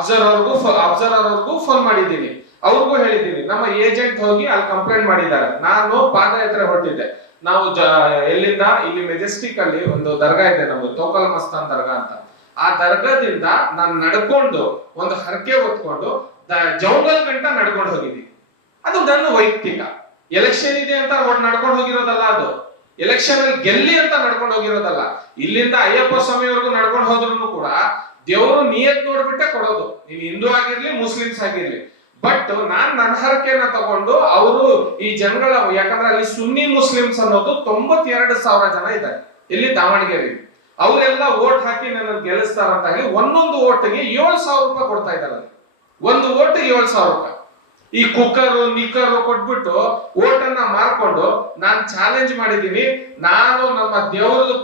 ಅಬ್ಸರ್ವರ್ಗೂ phone ಮಾಡಿದ್ದೀನಿ, ಅವ್ರಿಗೂ ಹೇಳಿದ್ದೀನಿ. ನಮ್ಮ ಏಜೆಂಟ್ ಹೋಗಿ ಅಲ್ಲಿ ಕಂಪ್ಲೇಂಟ್ ಮಾಡಿದ್ದಾರೆ. ನಾನು ಪಾದಯಾತ್ರೆ ಹೊರಟಿದ್ದೆ. ನಾವು ಎಲ್ಲಿಂದ ಇಲ್ಲಿ ಮೆಜೆಸ್ಟಿಕ್ ಅಲ್ಲಿ ಒಂದು ದರ್ಗಾ ಇದೆ, ನಮ್ದು ತೋಕಲ್ ಮಸ್ತಾನ್ ದರ್ಗಾ ಅಂತ. ಆ ದರ್ಗಾದಿಂದ ನಾನು ನಡ್ಕೊಂಡು ಒಂದು ಹರಕೆ ಹೊತ್ಕೊಂಡು ಜೌಗಲ್ ಗಂಟ ನಡ್ಕೊಂಡು ಹೋಗಿದ್ದೀನಿ. ಅದು ನನ್ನ ವೈಯಕ್ತಿಕ. ಎಲೆಕ್ಷನ್ ಇದೆ ಅಂತ ಒಟ್ಟು ನಡ್ಕೊಂಡು ಹೋಗಿರೋದಲ್ಲ, ಅದು ಎಲೆಕ್ಷನ್ ಅಲ್ಲಿ ಗೆಲ್ಲಿ ಅಂತ ನಡ್ಕೊಂಡು ಹೋಗಿರೋದಲ್ಲ. ಇಲ್ಲಿಂದ ಅಯ್ಯಪ್ಪ ಸ್ವಾಮಿವರೆಗೂ ನಡ್ಕೊಂಡು ಹೋದ್ರು ಕೂಡ ದೇವರು ನಿಯತ್ ನೋಡ್ಬಿಟ್ಟೆ ಕೊಡೋದು, ನೀನ್ ಹಿಂದೂ ಆಗಿರ್ಲಿ ಮುಸ್ಲಿಮ್ಸ್ ಆಗಿರ್ಲಿ. ಬಟ್ ನಾನ್ ನನ್ನ ಹರಕೆನ ತಗೊಂಡು ಅವರು ಈ ಜನಗಳ, ಯಾಕಂದ್ರೆ ಅಲ್ಲಿ ಸುನ್ನಿ ಮುಸ್ಲಿಮ್ಸ್ ಅನ್ನೋದು 92,000 ಜನ ಇದ್ದಾರೆ ಇಲ್ಲಿ ದಾವಣಗೆರೆ. ಅವರೆಲ್ಲ ಓಟ್ ಹಾಕಿ ನನ್ನ ಗೆಲ್ಲಿಸ್ತಾರಂತ ಹೇಳಿ ಒಂದೊಂದು ಓಟ್ಗೆ 7,000 ರೂಪಾಯಿ ಕೊಡ್ತಾ ಇದ್ದಾರೆ. ಒಂದು ಓಟ್ 7,000 ರೂಪಾಯಿ. ಈ ಕುಕ್ಕರು ನಿಕ್ಕರು ಕೊಟ್ಬಿಟ್ಟು ಓಟನ್ನ ಮಾರ್ಕೊಂಡು ನಾನು ಚಾಲೆಂಜ್ ಮಾಡಿದ್ದೀನಿ. ನಾನು ನಮ್ಮ ದೇವರದು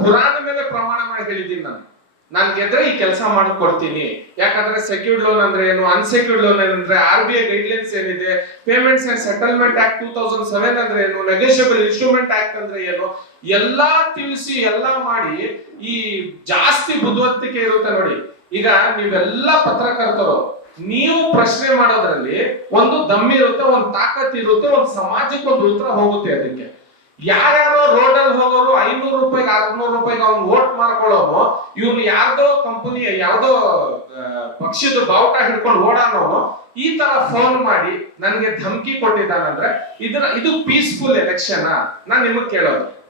ಖುರಾನ್ ಮೇಲೆ ಪ್ರಮಾಣ ಮಾಡಿ ಹೇಳಿದ್ದೀನಿ, ನಾನು ಗೆದ್ರೆ ಈ ಕೆಲಸ ಮಾಡ್ಕೊಡ್ತೀನಿ. ಯಾಕಂದ್ರೆ ಸೆಕ್ಯೂರ್ಡ್ ಲೋನ್ ಅಂದ್ರೆ ಏನು, ಅನ್ಸೆಕ್ಯೂರ್ಡ್ ಲೋನ್ ಏನಂದ್ರೆ, RBI ಗೈಡ್ಲೈನ್ಸ್ ಏನಿದೆ, ಪೇಮೆಂಟ್ಸ್ ಅಂಡ್ ಸೆಟಲ್ಮೆಂಟ್ ಆಕ್ಟ್ 2007 ಅಂದ್ರೆ ಏನು, ನೆಗೋಷಿಯಬಲ್ ಇನ್ಸ್ಟ್ರೂಮೆಂಟ್ ಆಕ್ಟ್ ಅಂದ್ರೆ ಏನು, ಎಲ್ಲಾ ತಿಳಿಸಿ ಎಲ್ಲಾ ಮಾಡಿ ಈ ಜಾಸ್ತಿ ಬುದ್ಧಿವಂತಿಕೆ ಇರುತ್ತೆ ನೋಡಿ. ಈಗ ನೀವೆಲ್ಲ ಪತ್ರಕರ್ತರು, ನೀವು ಪ್ರಶ್ನೆ ಮಾಡೋದ್ರಲ್ಲಿ ಒಂದು ದಮ್ಮಿರುತ್ತೆ, ಒಂದು ತಾಕತ್ ಇರುತ್ತೆ, ಒಂದು ಸಮಾಜಕ್ಕೆ ಒಂದು ಉತ್ತರ ಹೋಗುತ್ತೆ. ಅದಕ್ಕೆ ಯಾರ್ಯಾರೋ ರೋಡಲ್ಲಿ ಹೋಗೋರು 500 ರೂಪಾಯಿಗೆ 600 ರೂಪಾಯಿಗೆ ಅವ್ನು ವೋಟ್ ಮಾಡ್ಕೊಳ್ಳೋನು, ಇವ್ನು ಯಾರ್ದೋ ಕಂಪನಿ ಯಾವ್ದೋ ಪಕ್ಷದ ಬಾವುಟ ಹಿಡ್ಕೊಂಡು ಓಡಾನೋನು ಈ ತರ ಫೋನ್ ಮಾಡಿ ನನಗೆ ಧಮಕಿ ಕೊಟ್ಟಿದ್ದಾನಂದ್ರೆ ಇದು ಪೀಸ್ಫುಲ್ ಎಲೆಕ್ಷನ್? ನಾನ್ ನಿಮಗ್ ಕೇಳೋದು,